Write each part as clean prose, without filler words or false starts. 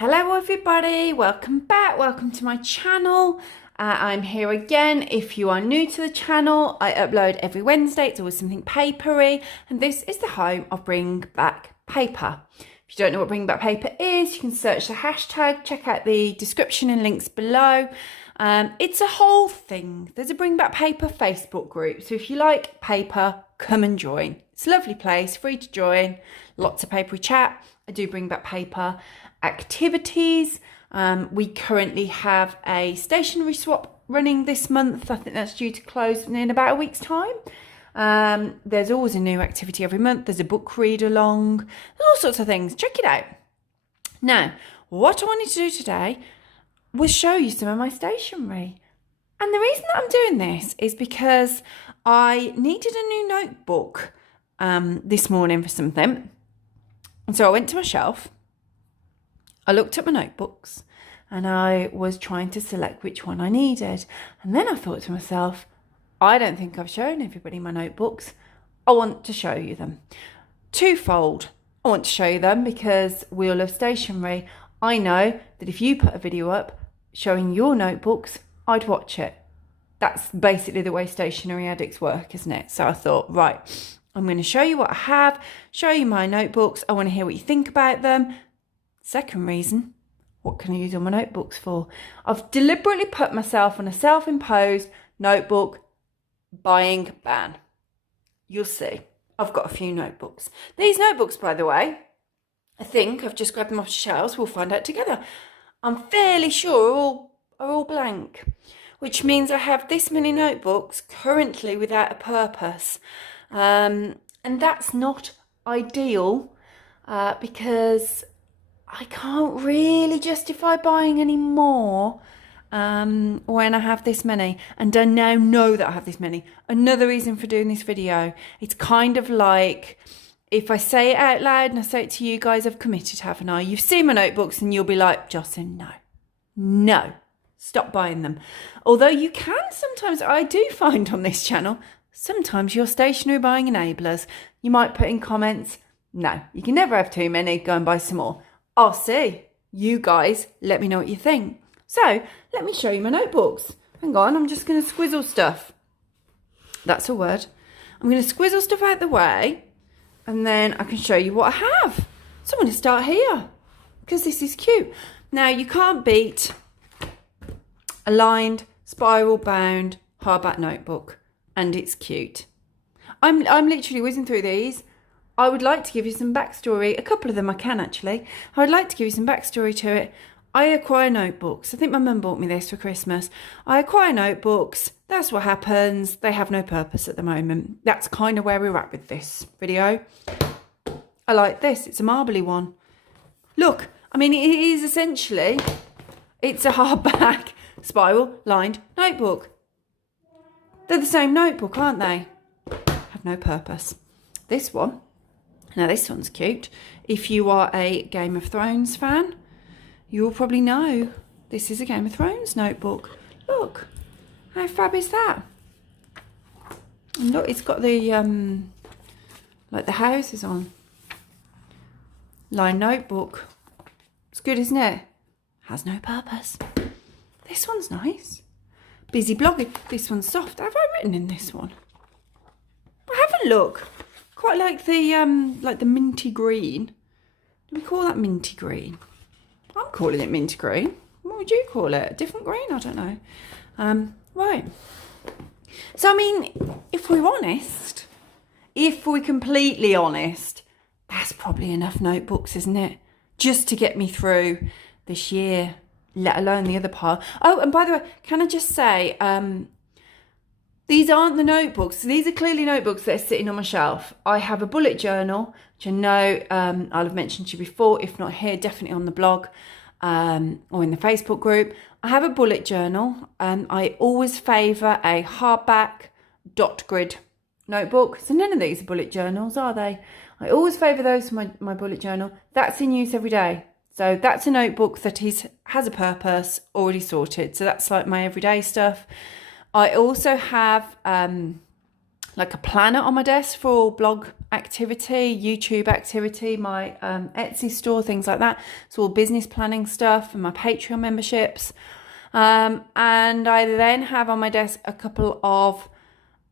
Hello everybody, welcome back, welcome to my channel. I'm here again. If you are new to the channel, I upload every Wednesday. It's always something papery, and this is the home of Bring Back Paper. If you don't know what Bring Back Paper is, you can search the hashtag, check out the description and links below. It's a whole thing. There's a Bring Back Paper Facebook group, so if you like paper, come and join. It's a lovely place, free to join, lots of papery chat. I do Bring Back Paper activities. We currently have a stationery swap running this month. I think that's due to close in about a week's time. There's always a new activity every month. There's a book read along. There's all sorts of things. Check it out. Now, what I wanted to do today was show you some of my stationery. And the reason that I'm doing this is because I needed a new notebook this morning for something. And so I went to my shelf. I looked at my notebooks and I was trying to select which one I needed. And then I thought to myself, I don't think I've shown everybody my notebooks. I want to show you them. Twofold. I want to show you them because we all love stationery. I know that if you put a video up showing your notebooks, I'd watch it. That's basically the way stationery addicts work, isn't it? So I thought, right, I'm going to show you what I have, show you my notebooks. I want to hear what you think about them. Second reason, what can I use all my notebooks for? I've deliberately put myself on a self-imposed notebook buying ban. You'll see. I've got a few notebooks. These notebooks, by the way, I think I've just grabbed them off the shelves. We'll find out together. I'm fairly sure are all blank, which means I have this many notebooks currently without a purpose. And that's not ideal because I can't really justify buying any more when I have this many. And I now know that I have this many. Another reason for doing this video, it's kind of like if I say it out loud and I say it to you guys, I've committed, haven't I? You've seen my notebooks and you'll be like, Jocelyn, no, stop buying them. Although you can sometimes, I do find on this channel, sometimes you're stationery buying enablers. You might put in comments, no, you can never have too many, go and buy some more. I'll see. You guys, let me know what you think. So, let me show you my notebooks. Hang on, I'm just going to squizzle stuff. That's a word. I'm going to squizzle stuff out the way, and then I can show you what I have. So I'm going to start here, because this is cute. Now, you can't beat a lined, spiral-bound hardback notebook, and it's cute. I'm literally whizzing through these. I would like to give you some backstory. A couple of them I can actually. I would like to give you some backstory to it. I acquire notebooks. I think my mum bought me this for Christmas. I acquire notebooks. That's what happens. They have no purpose at the moment. That's kind of where we're at with this video. I like this. It's a marbly one. Look, I mean, it is essentially, it's a hardback spiral lined notebook. They're the same notebook, aren't they? Have no purpose. This one. Now this one's cute. If you are a Game of Thrones fan, you'll probably know this is a Game of Thrones notebook. Look, how fab is that? And look, it's got the, like the houses on. Lined notebook. It's good, isn't it? Has no purpose. This one's nice. Busy blogging. This one's soft. Have I written in this one? I haven't looked. Quite like the minty green. Do we call that minty green? I'm calling it minty green. What would you call it? A different green? I don't know. Right. So, I mean, if we're honest, if we're completely honest, that's probably enough notebooks, isn't it? Just to get me through this year, let alone the other part. Oh, and by the way, can I just say, these aren't the notebooks. These are clearly notebooks that are sitting on my shelf. I have a bullet journal, which I know I'll have mentioned to you before. If not here, definitely on the blog or in the Facebook group. I have a bullet journal. I always favour a hardback dot grid notebook. So none of these are bullet journals, are they? I always favour those for my bullet journal. That's in use every day. So that's a notebook that has a purpose, already sorted. So that's like my everyday stuff. I also have like a planner on my desk for all blog activity, YouTube activity, my Etsy store, things like that. It's all business planning stuff and my Patreon memberships. And I then have on my desk a couple of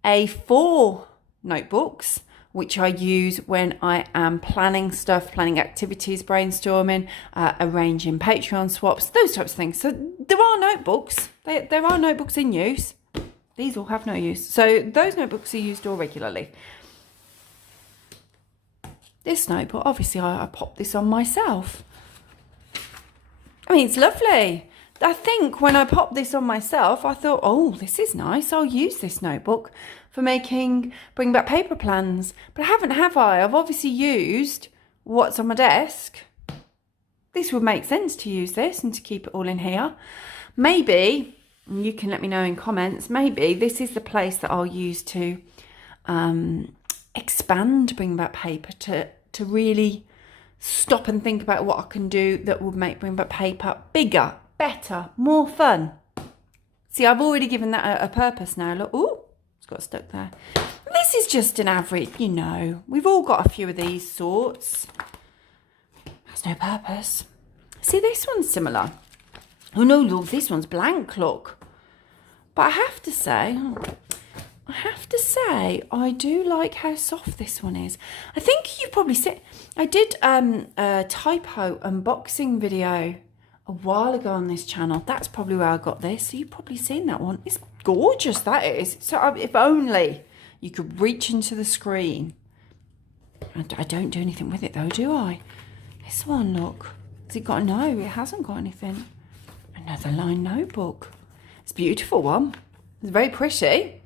A4 notebooks, which I use when I am planning stuff, planning activities, brainstorming, arranging Patreon swaps, those types of things. So there are notebooks. There are notebooks in use. These all have no use. So those notebooks are used all regularly. This notebook, obviously I popped this on myself. I mean, it's lovely. I think when I popped this on myself, I thought, oh, this is nice. I'll use this notebook for making bring back paper plans. But I haven't, have I? I've obviously used what's on my desk. This would make sense to use this and to keep it all in here. Maybe, and you can let me know in comments, maybe this is the place that I'll use to expand Bring Back Paper, to really stop and think about what I can do that would make Bring Back Paper bigger, better, more fun. See, I've already given that a purpose now. Look, ooh, it's got stuck there. This is just an average, you know, we've all got a few of these sorts. Has no purpose. See, this one's similar. Oh no, look, this one's blank, look. But I have to say, I do like how soft this one is. I think you've probably seen, I did a typo unboxing video a while ago on this channel. That's probably where I got this. So you've probably seen that one. It's gorgeous, that is. So if only you could reach into the screen. I don't do anything with it though, do I? This one, look. Has it got a no? It hasn't got anything. Another line notebook. It's a beautiful one. It's very pretty.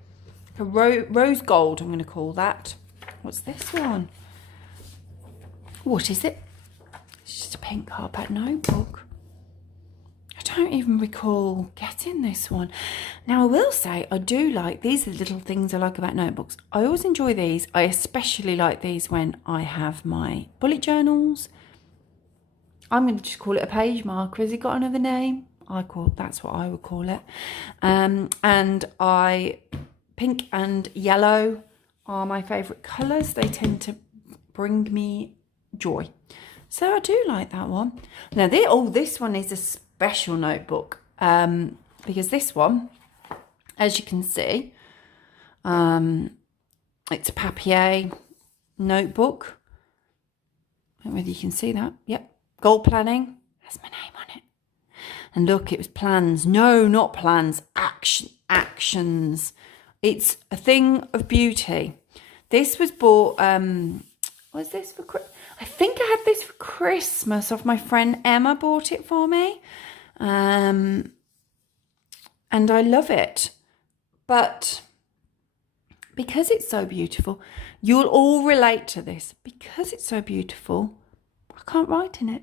A rose gold, I'm going to call that. What's this one? What is it? It's just a pink hardback notebook. I don't even recall getting this one. Now, I will say, I do like, these are the little things I like about notebooks. I always enjoy these. I especially like these when I have my bullet journals. I'm going to just call it a page marker. Has it got another name? That's what I would call it. And pink and yellow are my favourite colours. They tend to bring me joy. So I do like that one. Now, this one is a special notebook because this one, as you can see, it's a papier notebook. I don't know whether you can see that. Yep. Goal planning. Has my name on it. And look, it was plans. No, not plans. Actions. It's a thing of beauty. This was bought, was this for Christmas? I think I had this for Christmas off my friend Emma bought it for me. And I love it. But because it's so beautiful, you'll all relate to this. Because it's so beautiful, I can't write in it.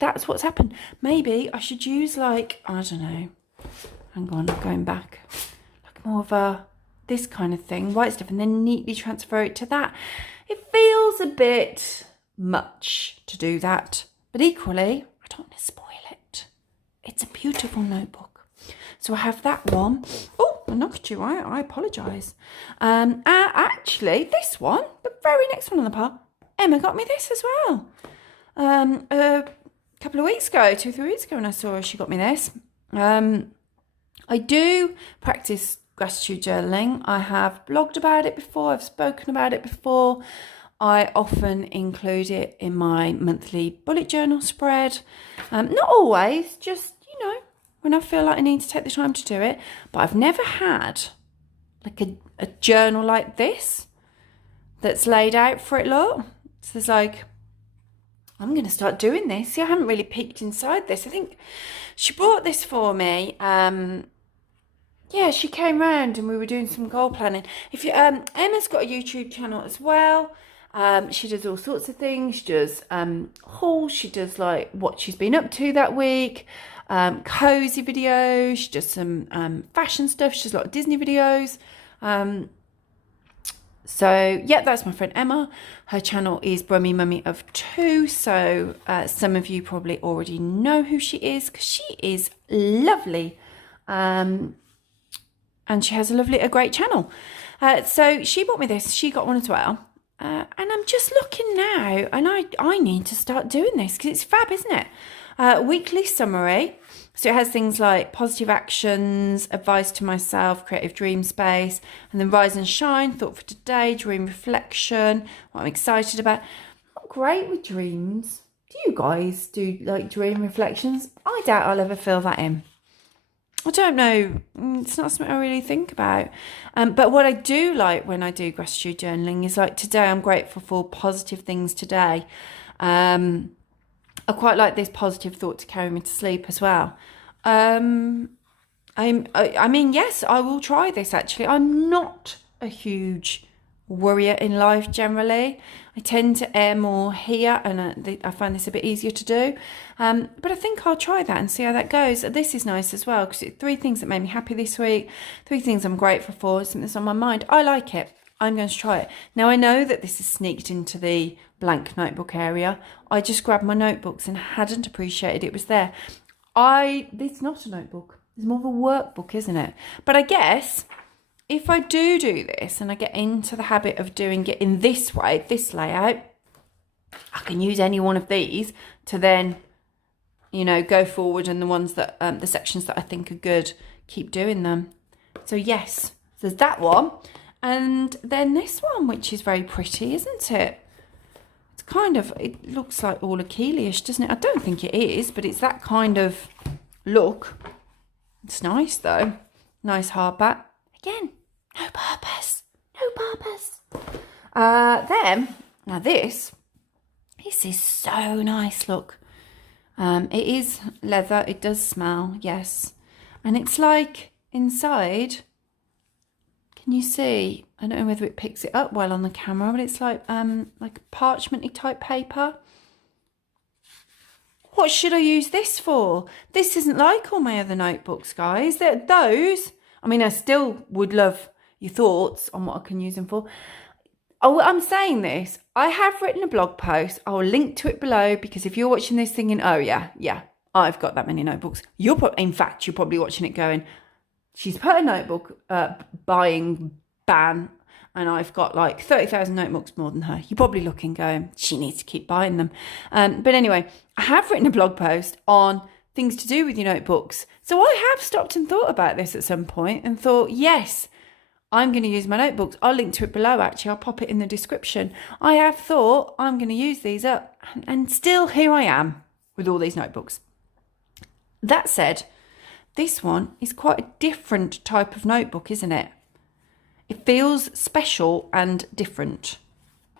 That's what's happened. Maybe I should use like, I don't know. Hang on, I'm going back. Like more of this kind of thing. Write stuff and then neatly transfer it to that. It feels a bit much to do that. But equally, I don't want to spoil it. It's a beautiful notebook. So I have that one. Oh, I knocked you. I apologise. Actually, this one, the very next one on the pile, Emma got me this as well. Couple of weeks ago, 2-3 weeks ago when I saw her, she got me this. I do practice gratitude journaling. I have blogged about it before. I've spoken about it before. I often include it in my monthly bullet journal spread. Not always, just, you know, when I feel like I need to take the time to do it. But I've never had like a journal like this that's laid out for it, look. So there's like, I'm going to start doing this. See, I haven't really peeked inside this. I think she bought this for me. Yeah, she came round and we were doing some goal planning. If you, Emma's got a YouTube channel as well. She does all sorts of things. She does hauls. She does like what she's been up to that week. Cozy videos. She does some fashion stuff. She does a lot of Disney videos. So, yeah, that's my friend Emma. Her channel is Brummy Mummy of 2. So, some of you probably already know who she is because she is lovely. And she has a great channel. So she bought me this. She got one as well. And I'm just looking now, and I need to start doing this because it's fab, isn't it? Weekly summary. So it has things like positive actions, advice to myself, creative dream space, and then rise and shine, thought for today, dream reflection, what I'm excited about. I'm not great with dreams. Do you guys do like dream reflections? I doubt I'll ever fill that in. I don't know. It's not something I really think about. But what I do like when I do gratitude journaling is like today I'm grateful for positive things today. I quite like this positive thought to carry me to sleep as well. I mean, yes, I will try this actually. I'm not a huge worrier in life generally. I tend to err more here, and I find this a bit easier to do. But I think I'll try that and see how that goes. This is nice as well because it's 3 things that made me happy this week, 3 things I'm grateful for, something that's on my mind. I like it. I'm going to try it. Now I know that this is sneaked into the blank notebook area. I just grabbed my notebooks and hadn't appreciated it was there. It's not a notebook. It's more of a workbook, isn't it? But I guess if I do this and I get into the habit of doing it in this way, this layout, I can use any one of these to then, go forward, and the ones that, the sections that I think are good, keep doing them. So yes, there's that one. And then this one, which is very pretty, isn't it? It's it looks like all Achille-ish, doesn't it? I don't think it is, but it's that kind of look. It's nice though. Nice hardback. Again, no purpose. Then, now this is so nice, look. It is leather, it does smell, yes. And it's like inside, can you see? I don't know whether it picks it up well on the camera, but it's like parchment-y type paper. What should I use this for? This isn't like all my other notebooks, guys. I still would love your thoughts on what I can use them for. Oh, I'm saying this. I have written a blog post. I'll link to it below because if you're watching this thinking, oh yeah, I've got that many notebooks. You're probably watching it going, she's put a notebook buying ban, and I've got like 30,000 notebooks more than her. You're probably looking going, she needs to keep buying them. But anyway, I have written a blog post on things to do with your notebooks. So I have stopped and thought about this at some point and thought, yes, I'm going to use my notebooks. I'll link to it below, actually. I'll pop it in the description. I have thought I'm going to use these up, and still here I am with all these notebooks. That said, this one is quite a different type of notebook, isn't it? It feels special and different.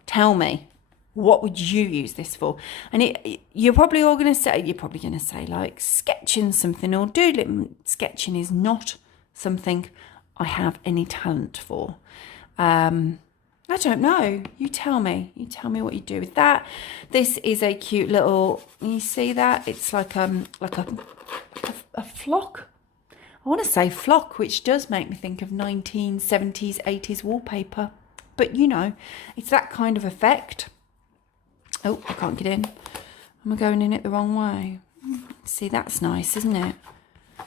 Tell me, what would you use this for? And you're probably going to say like sketching something or doodling. Sketching is not something I have any talent for. I don't know. You tell me. You tell me what you do with that. This is a cute little. You see that? It's like a flock. I want to say flock, which does make me think of 1970s, 80s wallpaper. But it's that kind of effect. Oh, I can't get in. Am I going in it the wrong way? See, that's nice, isn't it?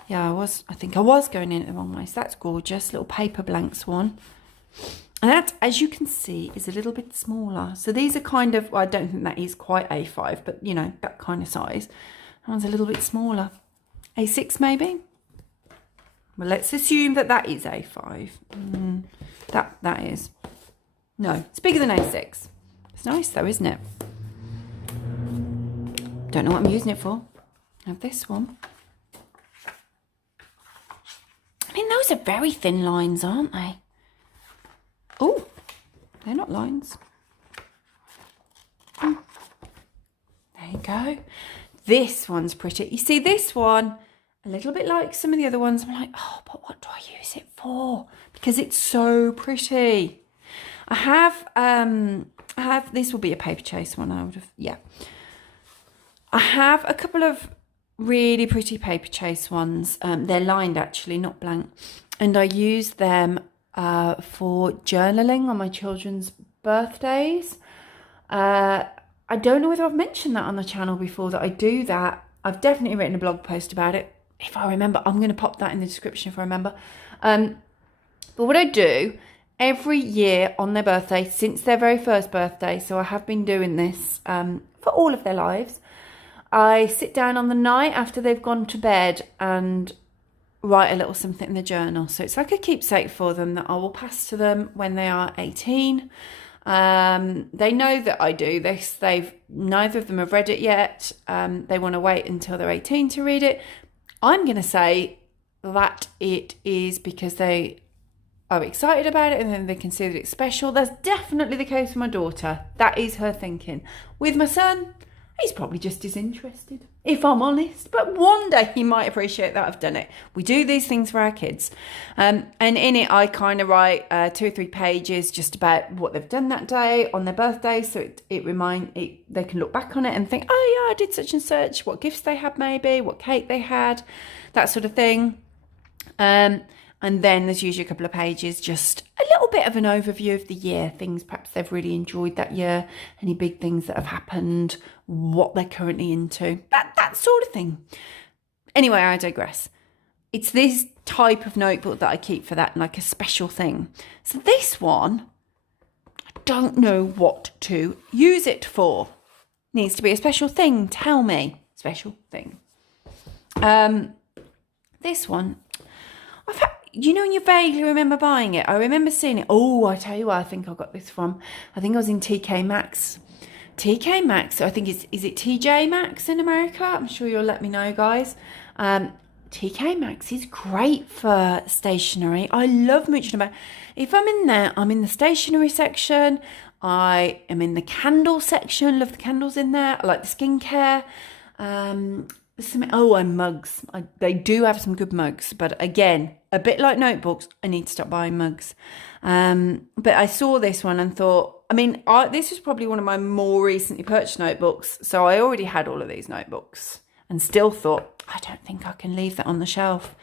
Yeah, I think I was going in it the wrong way. So that's gorgeous. Little paper blanks one. And that, as you can see, is a little bit smaller. So these are kind of, well, I don't think that is quite A5, but that kind of size. That one's a little bit smaller. A6 maybe? Well, let's assume that is A5. That is. No, it's bigger than A6. It's nice though, isn't it? Don't know what I'm using it for. I have this one. I mean, those are very thin lines, aren't they? Oh, they're not lines. There you go. This one's pretty. You see this one, a little bit like some of the other ones. I'm like, oh, but what do I use it for? Because it's so pretty. I have, this will be a paper chase one. I have a couple of really pretty paper chase ones. They're lined actually, not blank. And I use them for journaling on my children's birthdays. I don't know whether I've mentioned that on the channel before, that I do that. I've definitely written a blog post about it. If I remember, I'm going to pop that in the description if I remember. But what I do every year on their birthday, since their very first birthday, so I have been doing this for all of their lives, I sit down on the night after they've gone to bed and write a little something in the journal. So it's like a keepsake for them that I will pass to them when they are 18. They know that I do this. Neither of them have read it yet. They want to wait until they're 18 to read it. I'm going to say that it is because they are excited about it and then they consider it special. That's definitely the case with my daughter. That is her thinking. With my son, he's probably just as interested, if I'm honest. But one day he might appreciate that I've done it. We do these things for our kids. And in it, I kind of write 2 or 3 pages just about what they've done that day on their birthday. So they can look back on it and think, oh yeah, I did such and such, what gifts they had maybe, what cake they had, that sort of thing. And then there's usually a couple of pages, just a little bit of an overview of the year, things perhaps they've really enjoyed that year, any big things that have happened, what they're currently into, that sort of thing. Anyway, I digress. It's this type of notebook that I keep for that, like a special thing. So this one, I don't know what to use it for. Needs to be a special thing. Tell me. Special thing. This one, when you vaguely remember buying it, I remember seeing it. Oh, I tell you where I think I got this from. I think I was in TK Maxx. TK Maxx, I think is it TJ Maxx in America? I'm sure you'll let me know, guys. TK Maxx is great for stationery. I love mooching about. If I'm in there, I'm in the stationery section. I am in the candle section. Love the candles in there. I like the skincare. And mugs. They do have some good mugs, but again, a bit like notebooks, I need to stop buying mugs. But I saw this one and thought, this was probably one of my more recently purchased notebooks, so I already had all of these notebooks and still thought, I don't think I can leave that on the shelf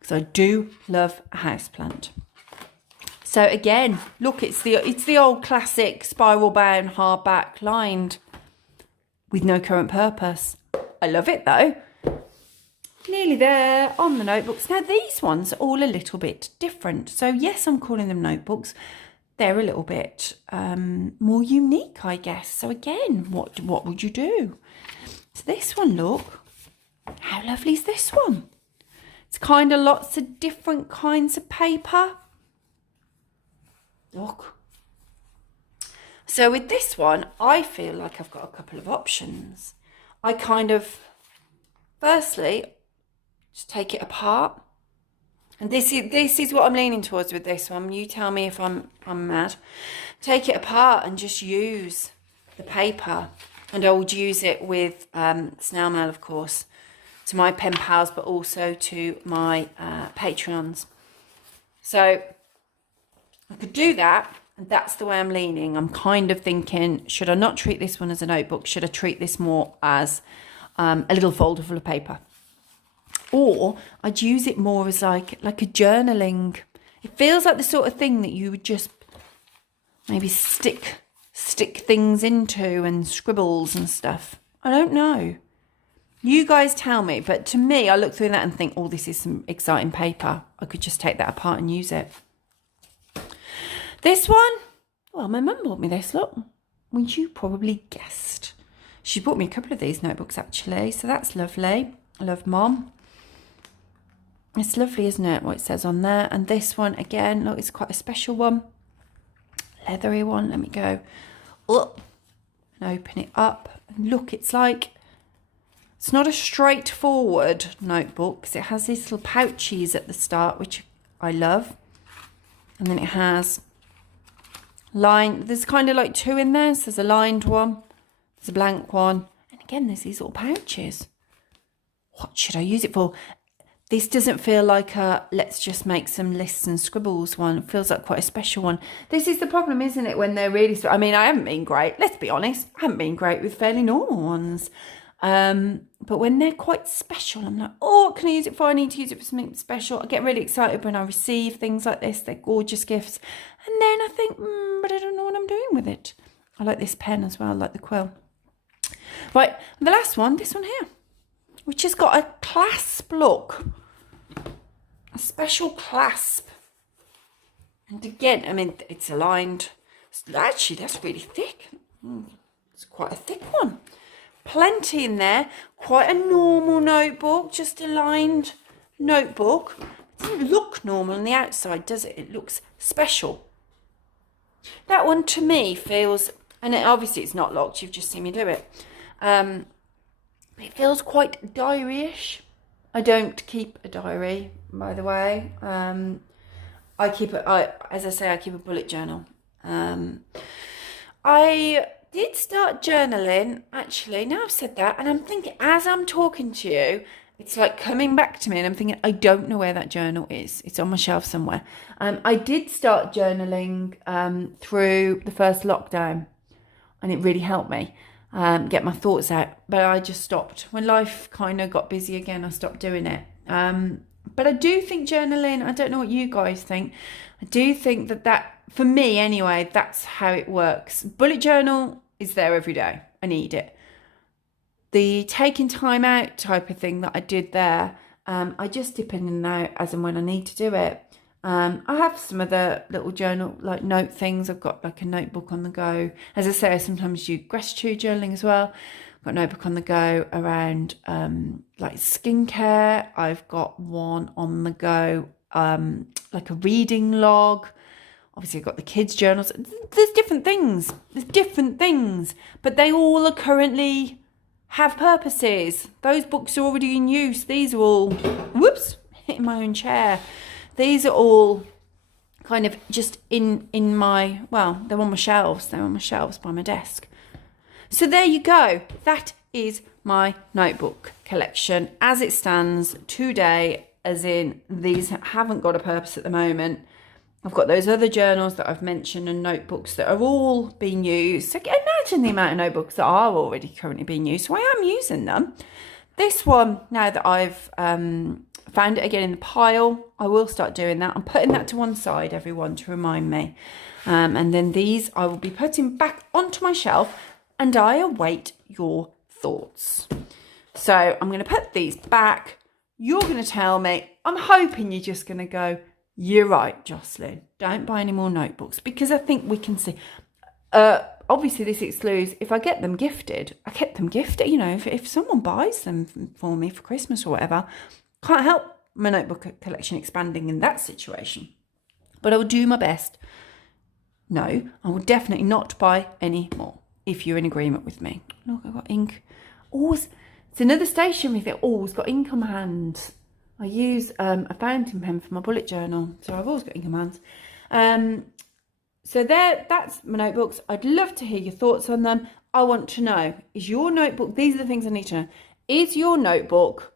because I do love a houseplant. So again, look, it's the old classic spiral bound, hardback, lined with no current purpose. I love it though. Nearly there on the notebooks. Now these ones are all a little bit different. So yes, I'm calling them notebooks. They're a little bit more unique, I guess. So again, what would you do? So this one, look. How lovely is this one? It's kind of lots of different kinds of paper. Look. So with this one, I feel like I've got a couple of options. I firstly, just take it apart. And this is what I'm leaning towards with this one. You tell me if I'm mad. Take it apart and just use the paper. And I would use it with snail mail, of course, to my pen pals, but also to my Patreons. So I could do that. And that's the way I'm leaning. I'm kind of thinking, should I not treat this one as a notebook? Should I treat this more as a little folder full of paper? Or I'd use it more as like a journaling. It feels like the sort of thing that you would just maybe stick things into and scribbles and stuff. I don't know. You guys tell me. But to me, I look through that and think, oh, this is some exciting paper. I could just take that apart and use it. This one, well, my mum bought me this, look, which you probably guessed. She bought me a couple of these notebooks, actually, so that's lovely. I love Mom. It's lovely, isn't it, what it says on there? And this one, again, look, it's quite a special one. Leathery one. Let me go up and open it up. And look, it's not a straightforward notebook because it has these little pouches at the start, which I love. And then it has there's kind of like 2 in there. So there's a lined one, there's a blank one, and again there's these little pouches. What should I use it for? This doesn't feel like a let's just make some lists and scribbles one. It feels like quite a special one. This is the problem, isn't it, when they're really I haven't been great, let's be honest, I haven't been great with fairly normal ones. But when they're quite special, I'm like, oh, what can I use it for? I need to use it for something special. I get really excited when I receive things like this. They're gorgeous gifts. And then I think, but I don't know what I'm doing with it. I like this pen as well, I like the quill. Right, and the last one, this one here, which has got a clasp, look. A special clasp. And again, I mean, it's aligned. Actually, that's really thick. It's quite a thick one. Plenty in there. Quite a normal notebook, just a lined notebook. It doesn't look normal on the outside, does it? It looks special. That one to me feels, and obviously it's not locked, you've just seen me do it. It feels quite diary-ish. I don't keep a diary, by the way. I keep as I say, I keep a bullet journal. I did start journaling, actually. Now I've said that, and I'm thinking, as I'm talking to you, it's like coming back to me, and I'm thinking, I don't know where that journal is. It's on my shelf somewhere. I did start journaling through the first lockdown, and it really helped me get my thoughts out. But I just stopped. When life kind of got busy again, I stopped doing it. But I do think journaling, I don't know what you guys think, I do think that for me anyway, that's how it works. Bullet journal is there every day. I need it. The taking time out type of thing that I did there, I just dip in and out as and when I need to do it. I have some other little journal, like note things. I've got like a notebook on the go. As I say, I sometimes do gratitude journaling as well. I've got a notebook on the go around like skincare. I've got one on the go, like a reading log. Obviously, I've got the kids' journals. There's different things. But they all are currently have purposes. Those books are already in use. These are all, whoops, hitting my own chair. These are all kind of just in my, well, they're on my shelves. They're on my shelves by my desk. So there you go. That is my notebook collection as it stands today, as in these haven't got a purpose at the moment. I've got those other journals that I've mentioned and notebooks that are all being used. So imagine the amount of notebooks that are already currently being used. So I am using them. This one, now that I've found it again in the pile, I will start doing that. I'm putting that to one side, everyone, to remind me. And then these I will be putting back onto my shelf, and I await your thoughts. So I'm going to put these back. You're going to tell me. I'm hoping you're just going to go, you're right, Jocelyn. Don't buy any more notebooks, because I think we can see. Obviously, this excludes if I get them gifted. I get them gifted. You know, if someone buys them for me for Christmas or whatever, can't help my notebook collection expanding in that situation. But I will do my best. No, I will definitely not buy any more, if you're in agreement with me. Look, I've got ink. Always, it's another stationery thing. Always got ink on my hands. I use a fountain pen for my bullet journal, so I've always got ink on my hands. So that's my notebooks. I'd love to hear your thoughts on them. I want to know, is your notebook, these are the things I need to know, is your notebook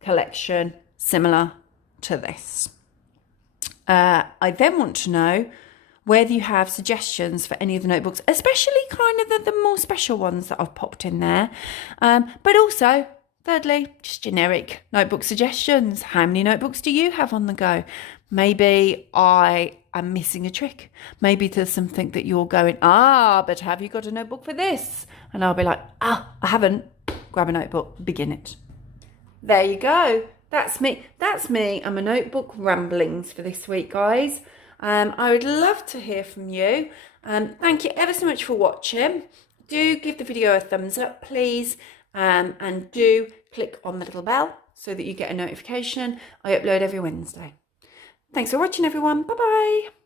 collection similar to this? I then want to know whether you have suggestions for any of the notebooks, especially kind of the more special ones that I've popped in there. But also, thirdly, just generic notebook suggestions. How many notebooks do you have on the go? Maybe I am missing a trick. Maybe there's something that you're going, but have you got a notebook for this? And I'll be like, I haven't. Grab a notebook, begin it. There you go. That's me. I'm a notebook ramblings for this week, guys. I would love to hear from you. Thank you ever so much for watching. Do give the video a thumbs up, please. And do click on the little bell so that you get a notification. I upload every Wednesday. Thanks for watching, everyone. Bye-bye.